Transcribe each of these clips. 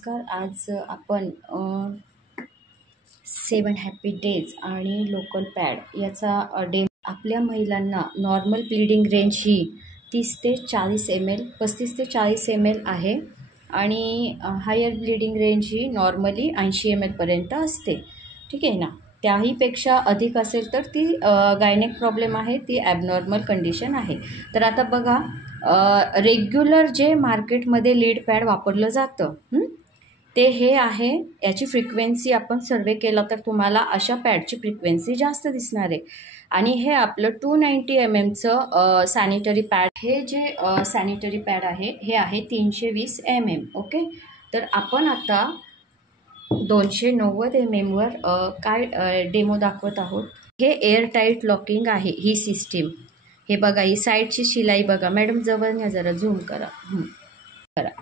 नमस्कार. आज आपण 7 हॅपी डेज आणि लोकल पॅड याचा आपल्या महिलांना नॉर्मल ब्लीडिंग रेंज ही 30 ते 40 ml 35 ते 40 ml आहे आणि हायर ब्लीडिंग रेंज ही नॉर्मली 80 ml पर्यंत असते. ठीक आहे ना. त्याहीपेक्षा अधिक असेल तर ती गायनेक प्रॉब्लेम आहे, ती ॲबनॉर्मल कंडिशन आहे. तर आता बघा, रेग्युलर जे मार्केटमध्ये लीड पॅड वापरलं जातं ते हे आहे. याची फ्रिक्वेन्सी आपण सर्वे केला तर तुम्हाला अशा पॅडची फ्रिक्वेन्सी जास्त दिसणार आहे. आणि हे आपलं 290 mmचं सॅनिटरी पॅड. हे जे सॅनिटरी पॅड आहे हे आहे 320 mm. ओके. तर आपण आता 290 mm वर काय डेमो दाखवत आहोत. हे एअरटाईट लॉकिंग आहे ही सिस्टीम. हे बघा, ही साईडची शिलाई बघा. मॅडम जवळ न्या, जरा झूम करा.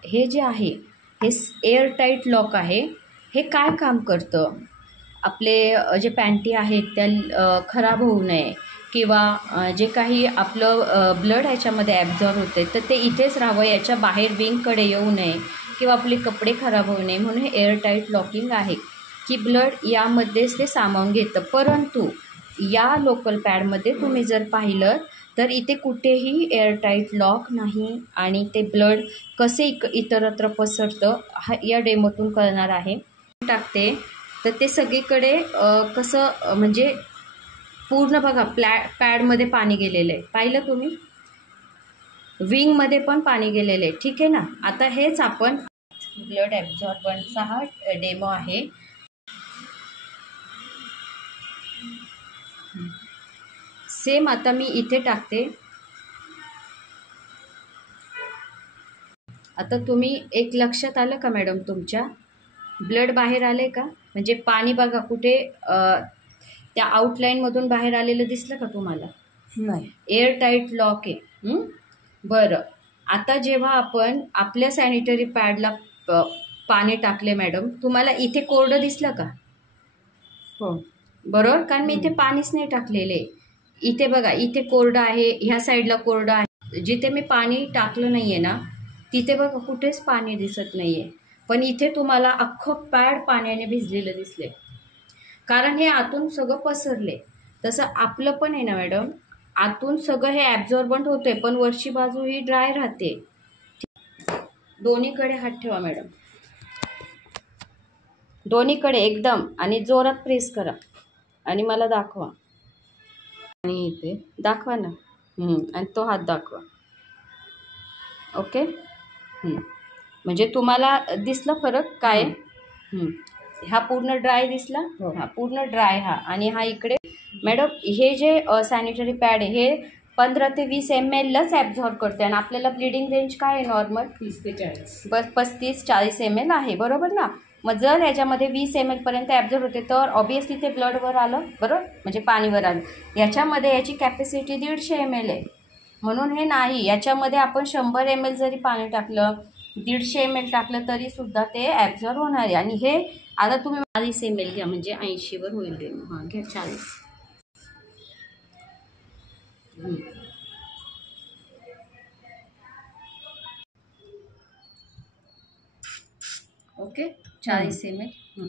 हे जे आहे हे एअरटाईट लॉक आहे. हे काय काम करतं, आपले जे पॅन्टी आहेत त्या खराब होऊ नये किंवा जे काही आपलं ब्लड याच्यामध्ये ॲब्झॉर्ब होते तर ते इथेच राहावं, याच्या बाहेर विंगकडे येऊ नये किंवा आपले कपडे खराब होऊ नये म्हणून हे एअरटाईट लॉकिंग आहे की ब्लड यामध्येच ते सामावून घेतं. परंतु या लोकल पॅडमध्ये तुम्ही जर पाहिलं तर इथे कुठेही एअरटाईट लॉक नाही आणि ते ब्लड कसे इतरत्र पसरतं या डेमोतून कळणार आहे. टाकते तर ते सगळीकडे कसं म्हणजे पूर्ण बघा पॅडमध्ये पाणी गेलेलं आहे. पाहिलं तुम्ही, विंगमध्ये पण पाणी गेलेलं आहे. ठीक आहे ना. आता हेच आपण ब्लड ॲब्झॉर्बंटचा हा डेमो आहे. सेम आता मी इथे टाकते. आता तुम्ही एक लक्षात आलं का मॅडम, तुमच्या ब्लड बाहेर आले का? म्हणजे पाणी बघा कुठे त्या आउटलाईनमधून बाहेर आलेलं दिसलं का तुम्हाला? नाही. एअरटाईट लॉक आहे. बरं, आता जेव्हा आपण आपल्या सॅनिटरी पॅडला पाणी टाकले मॅडम, तुम्हाला इथे कोरडं दिसलं का? हो. बरोबर, कारण मी इथे पाणीच नाही टाकलेले. इथे बघा, इथे कोरडं आहे, ह्या साईडला कोरडं आहे. जिथे मी पाणी टाकलं नाही आहे ना तिथे बघा कुठेच पाणी दिसत नाही आहे. पण इथे तुम्हाला अख्खं पॅड पाण्याने भिजलेलं दिसले, कारण हे आतून सगळं पसरले. तसं आपलं पण आहे ना मॅडम, आतून सगळं हे ॲब्झॉर्बंट होते पण वरची बाजू ही ड्राय राहते. दोन्हीकडे हात ठेवा मॅडम, दोन्हीकडे एकदम, आणि जोरात प्रेस करा आणि मला दाखवा. आणि इथे दाखवा ना. आणि तो हात दाखवा. ओके. म्हणजे तुम्हाला दिसलं फरक काय? हा पूर्ण ड्राय दिसला. हा पूर्ण ड्राय. हा आणि हा इकडे. मॅडम हे जे सॅनिटरी पॅड आहे हे 15 ते 20 mlच ॲब्झॉर्ब करते आणि आपल्याला ब्लिडिंग रेंज काय आहे नॉर्मल? 30 ते 40. बस 35-40 ml आहे. बरोबर ना. मग जर याच्यामध्ये 20 ml पर्यंत ॲब्झॉर्ब होते तर ऑब्वियसली ते ब्लडवर आलं. बरोबर, म्हणजे पाणीवर आलं. याच्यामध्ये याची कॅपॅसिटी 150 ml आहे म्हणून हे नाही. याच्यामध्ये आपण 100 ml जरी पाणी टाकलं, 150 ml टाकलं तरी सुद्धा ते ॲब्झॉर्ब होणार आहे. आणि हे आता तुम्ही 40 ml घ्या म्हणजे 80वर होईल डेमो. हां घ्या 40. Okay, 40 ml.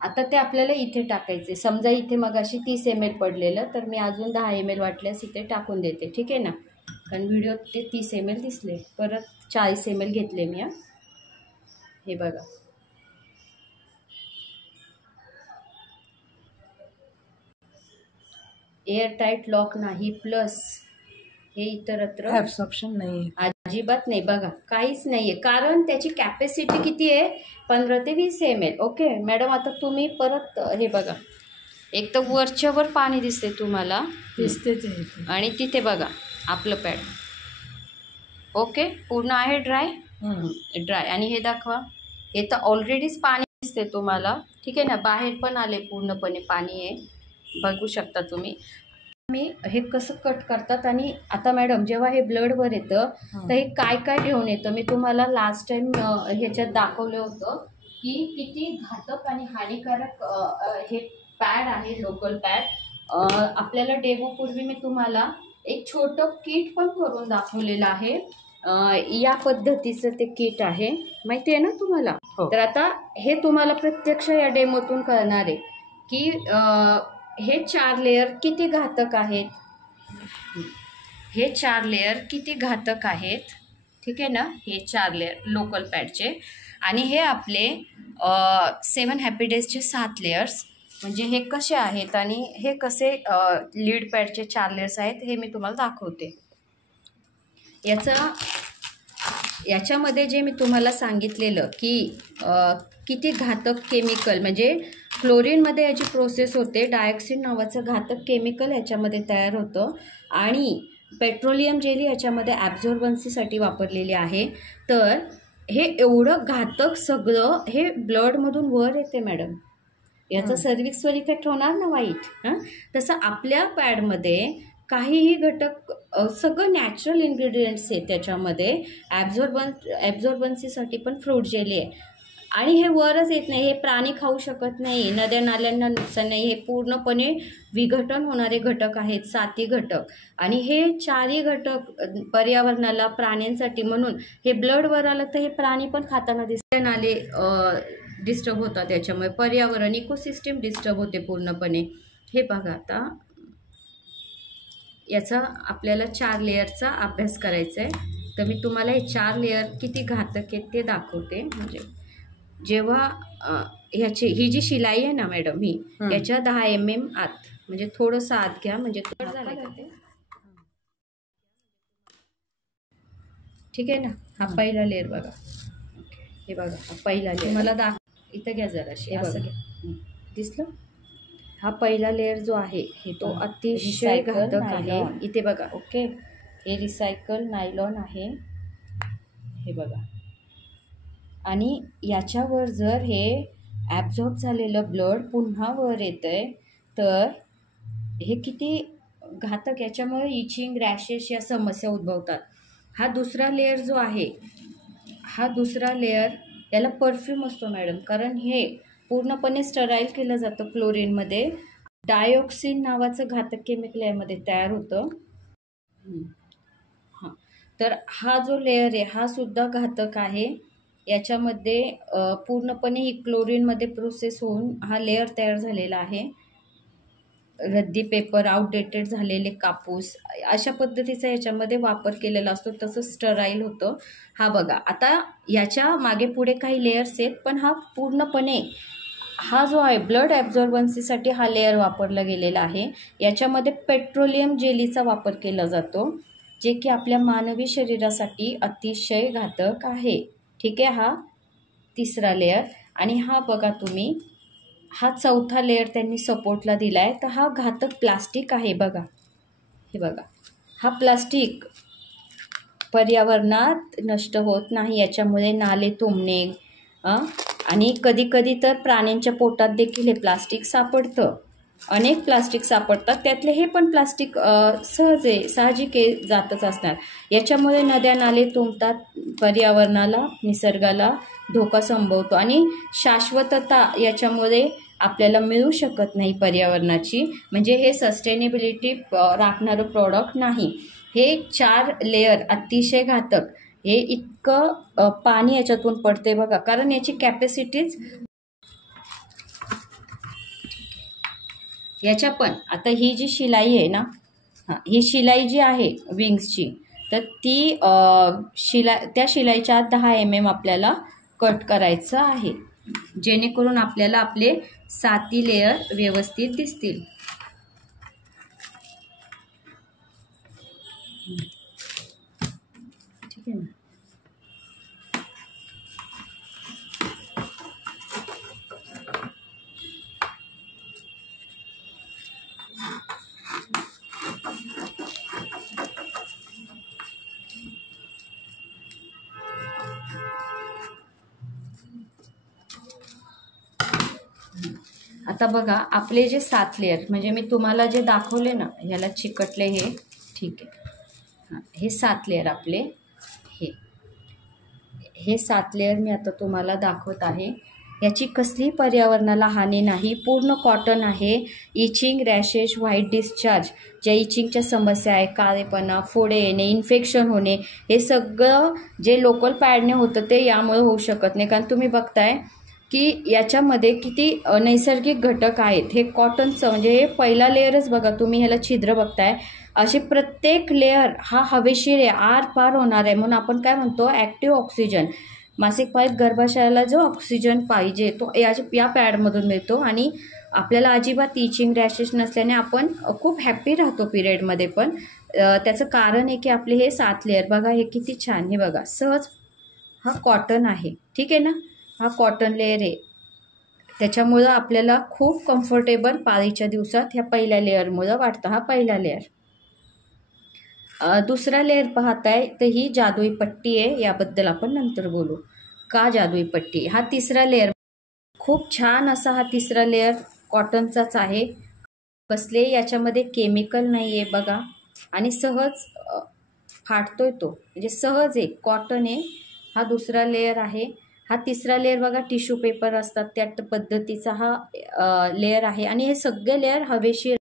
आता ते आपल्याला इथे टाकायचे. समजा इथे मगाशी 30 ml पडलेलं, तर मी अजून 10 ml वाटल्यास इथे टाकून देते. ठीक आहे ना, कारण व्हिडिओत ते 30 ml दिसले. परत 40 ml घेतले मी. हे बघा, एअरटाईट लॉक नाही, प्लस हे इतरत्र ॲब्सॉर्प्शन नाही, अजिबात नाही. बघा काहीच नाहीये, कारण त्याची कॅपॅसिटी किती आहे? 15 ते 20 ml. ओके मॅडम, आता तुम्ही परत हे बघा, एक तर वरच्या वर पाणी दिसते तुम्हाला, दिसतेच आणि तिथे बघा आपलं पॅड. ओके, पूर्ण आहे ड्राय. ड्राय. आणि हे दाखवा, हे तर ऑलरेडीच पाणी दिसते तुम्हाला. ठीक आहे ना. बाहेर पण आले, पूर्णपणे पाणी आहे, बघू शकता तुम्ही. मी हे कसं कट करतात. आणि आता मॅडम जेव्हा हे ब्लडवर येतं तर हे काय काय घेऊन येतं, मी तुम्हाला लास्ट टाइम ह्याच्यात दाखवलं होतं की किती घातक आणि हानिकारक हे पॅड आहे, लोकल पॅड. आपल्याला डेमोपूर्वी मी तुम्हाला एक छोटं किट पण करून दाखवलेलं आहे या पद्धतीचं ते किट आहे, माहिती आहे ना तुम्हाला. हो. तर आता हे तुम्हाला प्रत्यक्ष या डेमोतून कळणार आहे की हे 4 लेयर किती घातक आहेत. हे 4 लेयर किती घातक आहेत, ठीक आहे ना. हे 4 लेयर लोकल पॅडचे आणि हे आपले 7 हॅपी डेजचे 7 लेयर्स. म्हणजे हे कसे आहेत आणि हे कसे लीड पॅडचे 4 लेयर्स आहेत हे मी तुम्हाला दाखवते. याच्यामध्ये जे मी तुम्हाला सांगितलेलं की किती घातक केमिकल, म्हणजे क्लोरीनमध्ये याची प्रोसेस होते, डायऑक्सिन नावाचं घातक केमिकल याच्यामध्ये तयार होतं आणि पेट्रोलियम जेली याच्यामध्ये ॲब्झॉर्बन्सीसाठी वापरलेली आहे. तर हे एवढं घातक सगळं हे ब्लडमधून वर येते मॅडम. याचा सर्व्हिक्सवर इफेक्ट होणार ना वाईट. तसं आपल्या पॅडमध्ये काहीही घटक सगळं नॅचरल इन्ग्रेडियंट्स आहेत त्याच्यामध्ये. ॲब्झॉर्बन्सीसाठी पण फ्रूट जेली आहे आणि हे वरच येत नाही. हे प्राणी खाऊ शकत नाही, नद्या नाल्यांना नुकसान नाही. हे पूर्णपणे विघटन होणारे घटक आहेत, 7 घटक. आणि हे 4 घटक पर्यावरणाला, प्राण्यांसाठी, म्हणून हे ब्लडवर आलं तर हे प्राणी पण खाताना दिसते. नाले डिस्टर्ब होतात त्याच्यामुळे, पर्यावरण इकोसिस्टीम डिस्टर्ब होते पूर्णपणे. हे बघा, आता याचा आपल्याला 4 लेयरचा अभ्यास करायचा आहे. तर मी तुम्हाला हे 4 लेयर किती घातक आहेत ते दाखवते. म्हणजे जेव्हा ही जी शिलाई आहे ना मॅडम, ही याच्या 10 mm आत, म्हणजे थोडंसं आत घ्या, म्हणजे झालं का ते, ठीक आहे ना. हा पहिला लेयर बघा, हे बघा हा पहिला लेयर. मला इथं घ्या जराशी, असं घ्या, दिसलं. हा पहिला लेयर जो आहे हे तो अतिशय घातक आहे. इथे बघा, ओके, हे रिसायकल नायलॉन आहे, हे बघा. आणि याच्यावर जर हे ॲब्झॉर्ब झालेलं ब्लड पुन्हा वर येतंय तर हे किती घातक. याच्यामुळे इचिंग, रॅशेस या समस्या उद्भवतात. हा दुसरा लेयर जो आहे, हा दुसरा लेयर, याला परफ्यूम असतो मॅडम, कारण हे पूर्णपणे स्टराईल केलं जातं क्लोरीनमध्ये. डायऑक्सिन नावाचं घातक केमिकल यामध्ये तयार होतं. हां, तर हा जो लेयर आहे हा सुद्धा घातक आहे. याच्यामध्ये पूर्णपणे ही क्लोरीनमध्ये प्रोसेस होऊन हा लेयर तयार झालेला आहे. रद्दी पेपर, आउटडेटेड झालेले कापूस, अशा पद्धतीचा याच्यामध्ये वापर केलेला असतो, तसंच स्टराईल होतं. हा बघा, आता याच्या मागे पुढे काही लेयर्स आहेत, पण हा पूर्णपणे हा जो आहे ब्लड ॲब्झॉर्बन्सीसाठी हा लेयर वापरला गेलेला आहे. याच्यामध्ये पेट्रोलियम जेलीचा वापर केला जातो, जे की आपल्या मानवी शरीरासाठी अतिशय घातक आहे, ठीक आहे. हा तिसरा लेयर. आणि हा बघा तुम्ही, हा चौथा लेयर त्यांनी सपोर्टला दिला आहे. तर हा घातक प्लास्टिक आहे बघा, हे बघा. हा प्लास्टिक पर्यावरणात नष्ट होत नाही. याच्यामुळे नाले तुंबणे आणि कधी तर प्राण्यांच्या पोटात देखील हे प्लास्टिक सापडतं. अनेक प्लास्टिक सापडतात, त्यातले हे पण प्लास्टिक साहजिक जातच असणार. याच्यामुळे नद्या नाले तुंबतात, पर्यावरणाला, निसर्गाला धोका संभवतो आणि शाश्वतता याच्यामुळे आपल्याला मिळू शकत नाही पर्यावरणाची. म्हणजे हे सस्टेनेबिलिटी राखणारं प्रॉडक्ट नाही. हे 4 लेयर अतिशय घातक. हे इतकं पाणी याच्यातून पडते बघा, कारण याची कॅपॅसिटीच याच्या पण. आता ही जी शिलाई आहे ना, ही शिलाई जी आहे विंग्सची, तर ती त्या शिलाईच्या 10 mm आपल्याला कट करायचं आहे, जेणेकरून आपल्याला आपले 7 लेयर व्यवस्थित दिसतील. ठीक आहे ना. आता बघा, आपले जे 7 लेयर, म्हणजे मी तुम्हाला जे दाखवले ना, ह्याला चिकटले हे, ठीक आहे. हां, हे 7 लेयर आपले, हे 7 लेयर मी आता तुम्हाला दाखवत आहे. याची कसली पर्यावरणाला हानी नाही, पूर्ण कॉटन आहे. इचिंग, रॅशेस, व्हाईट डिस्चार्ज, ज्या इचिंगच्या समस्या आहे, काळेपणा, फोडे येणे, इन्फेक्शन होणे, हे सगळं जे लोकल पॅडने होतं ते यामुळे होऊ शकत नाही. कारण तुम्ही बघताय की याच्यामध्ये किती नैसर्गिक घटक आहेत. हे कॉटनचं म्हणजे हे पहिला लेअरच बघा, तुम्ही ह्याला छिद्र बघताय, असे प्रत्येक लेअर हा हवेशीर आहे, आर पार होणार आहे. म्हणून आपण काय म्हणतो, ॲक्टिव्ह ऑक्सिजन. मासिक पाळीत गर्भाशयाला जो ऑक्सिजन पाहिजे तो या पॅडमधून मिळतो. आणि आपल्याला अजिबात इचिंग, रॅशेस नसल्याने आपण खूप हॅप्पी राहतो पिरियडमध्ये. पण त्याचं कारण आहे की आपले हे 7 लेअर बघा, हे किती छान. हे बघा, सहज हा कॉटन आहे, ठीक आहे ना, हा कॉटन लेअर आहे. त्याच्यामुळं आपल्याला खूप कम्फर्टेबल पाळीच्या दिवसात ह्या पहिल्या लेअरमुळं वाटतं. हा पहिला लेअर. दुसरा लेअर पाहताय तर ही जादुई पट्टी आहे, याबद्दल आपण नंतर बोलू. का जादुई पट्टी? हा तिसरा लेअर, खूप छान असा हा तिसरा लेअर कॉटनचाच आहे. कसले याच्यामध्ये केमिकल नाही आहे बघा, आणि सहज फाटतोय तो, म्हणजे सहज आहे, कॉटन आहे. हा दुसरा लेअर आहे. हा तिसरा लेअर बघा, टिश्यू पेपर असतात त्या पद्धतीचा हा लेअर आहे. आणि हे सगळे लेअर हवेशीर,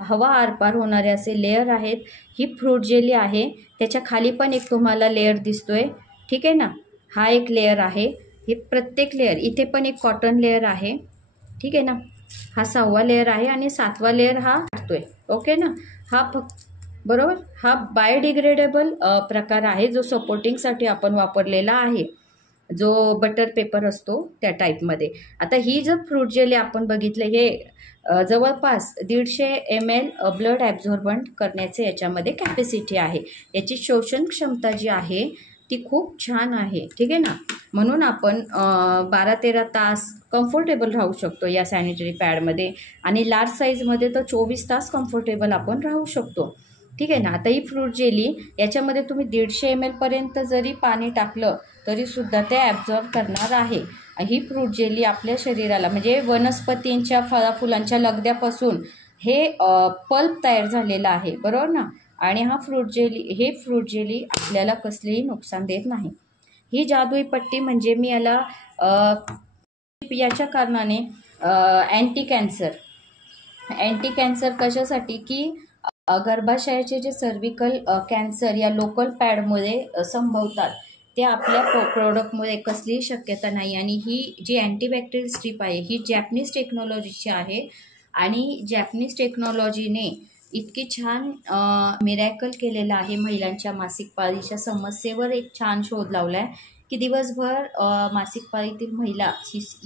हवा आरपार होणारे असे लेअर आहेत. ही फ्रूट जेली आहे, त्याच्या खाली पण एक तुम्हाला लेअर दिसतोय, ठीक आहे ना, हा एक लेअर आहे. हे प्रत्येक लेअर, इथे पण एक कॉटन लेअर आहे, ठीक आहे ना, हा 6वा लेअर आहे. आणि 7वा लेअर हा वाटतोय, ओके ना. हा बरोबर, हा बायोडिग्रेडेबल प्रकार आहे जो सपोर्टिंगसाठी आपण वापरलेला आहे, जो बटर पेपर असतो त्या टाईपमध्ये. आता ही जर फ्रूट जेली आपण बघितलं, हे जवळपास 150 ml ब्लड ॲब्झॉर्बंट करण्याचे याच्यामध्ये कॅपॅसिटी आहे. याची शोषण क्षमता जी आहे ती खूप छान आहे, ठीक आहे ना. म्हणून आपण 12-13 तास कम्फर्टेबल राहू शकतो या सॅनिटरी पॅडमध्ये. आणि लार्ज साईजमध्ये तर 24 तास कम्फर्टेबल आपण राहू शकतो, ठीक आहे ना. आता ही फ्रूट जेली, याच्यामध्ये तुम्ही 150 ml पर्यंत जरी पाणी टाकलं तरीसुद्धा ते ॲब्झॉर्ब करणार आहे. ही फ्रूट जेली आपल्या शरीराला, म्हणजे वनस्पतींच्या फळाफुलांच्या लगद्यापासून हे पल्प तयार झालेला आहे, बरोबर ना. आणि हे फ्रूट जेली आपल्याला कसलेही नुकसान देत नाही. ही जादुई पट्टी म्हणजे मी याला याच्या कारणाने अँटी कॅन्सर कशासाठी की गर्भाशयाचे जे सर्व्हिकल कॅन्सर या लोकल पॅडमुळे संभवतात, ते आपल्या प्रोडक्टमुळे कसलीही शक्यता नाही. आणि ही जी अँटीबॅक्टेरियल स्ट्रीप आहे ही जॅपनीज टेक्नॉलॉजीची आहे. आणि जॅपनीज टेक्नॉलॉजीने इतकी छान मिरॅकल केलेला आहे. महिलांच्या मासिक पाळीच्या समस्येवर एक छान शोध लावला आहे की दिवसभर मासिक पाळीतील महिला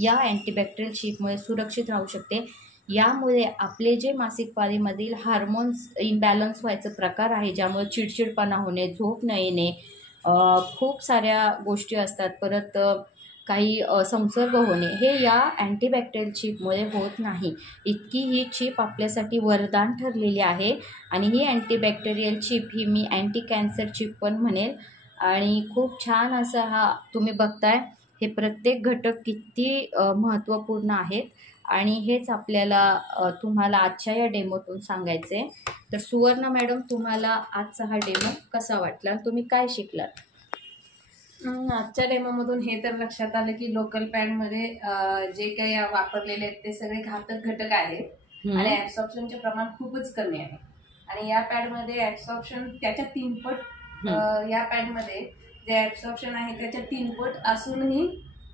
या अँटीबॅक्टेरियल शीटमुळे सुरक्षित राहू शकते. यामुळे आपले जे मासिक पाळीमधील हार्मोन्स इम्बॅलन्स व्हायचं प्रकार आहे, ज्यामुळे चिडचिडपणा होणे, झोप न येणे, खूप साऱ्या गोष्टी असतात, परत काही संसर्ग होणे, हे या अँटीबॅक्टेरियल चिपमुळे होत नाही. इतकी ही चिप आपल्यासाठी वरदान ठरलेली आहे. आणि ही अँटीबॅक्टेरियल चिप ही मी अँटी कॅन्सर चिप पण म्हणेल. आणि खूप छान असा हा तुम्ही बघताय, हे प्रत्येक घटक किती महत्त्वपूर्ण आहेत. आणि हेच आपल्याला तुम्हाला आजच्या या डेमोतून सांगायचं आहे. तर सुवर्ण मॅडम, तुम्हाला आजचा हा डेमो कसा वाटला, तुम्ही काय शिकलात? आजच्या डेमोमधून हे तर लक्षात आलं की लोकल पॅडमध्ये जे काही वापरलेले आहेत ते सगळे घातक घटक आहेत आणि ॲब्सॉर्प्शनचे प्रमाण खूपच कमी आहे. आणि या पॅडमध्ये ॲब्सॉर्प्शन त्याच्या 3 पट, या पॅडमध्ये जे ॲब्सॉर्प्शन आहे त्याच्या 3 पट असूनही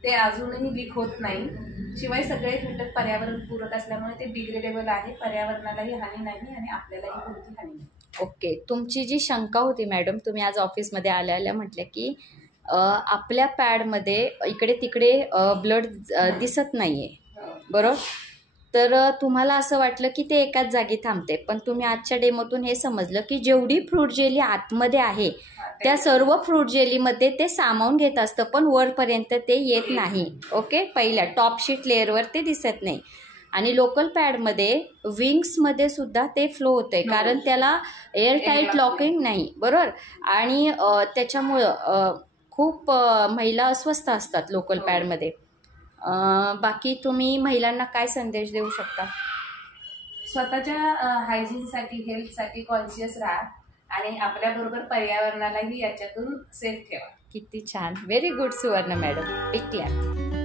ते अजूनही लीक होत नाही. शिवाय सगळे घटक पर्यावरणपूरक असल्यामुळे ते डिग्रेडेबल आहे, पर्यावरणालाही हानी नाही आणि आपल्यालाही कोणती हानी नाही. ओके, तुमची जी शंका होती मॅडम, तुम्ही आज ऑफिसमध्ये आल्या म्हटल्या की आपल्या पॅडमध्ये इकडे तिकडे ब्लड दिसत नाही आहे, बरोबर. तर तुम्हाला असं वाटलं की ते एकाच जागी थांबते, पण तुम्ही आजच्या डेमोतून हे समजलं की जेवढी फ्रूट जेली आतमध्ये आहे त्या सर्व फ्रूट जेलीमध्ये ते सामावून घेत असतं, पण वरपर्यंत ते येत नाही. ओके, पहिल्या टॉप शीट लेअरवर ते दिसत नाही. आणि लोकल पॅडमध्ये विंग्समध्ये सुद्धा ते फ्लो होतंय, कारण त्याला एअरटाईट लॉकिंग नाही, बरोबर. आणि त्याच्यामुळं खूप महिला अस्वस्थ असतात लोकल पॅडमध्ये. बाकी तुम्ही महिलांना काय संदेश देऊ शकता? स्वतःच्या हायजीनसाठी, हेल्थसाठी कॉन्शियस राहा आणि आपल्याबरोबर पर्यावरणालाही याच्यातून सेफ ठेवा. किती छान, व्हेरी गुड सुवर्ण मॅडम, बिग क्लॅप.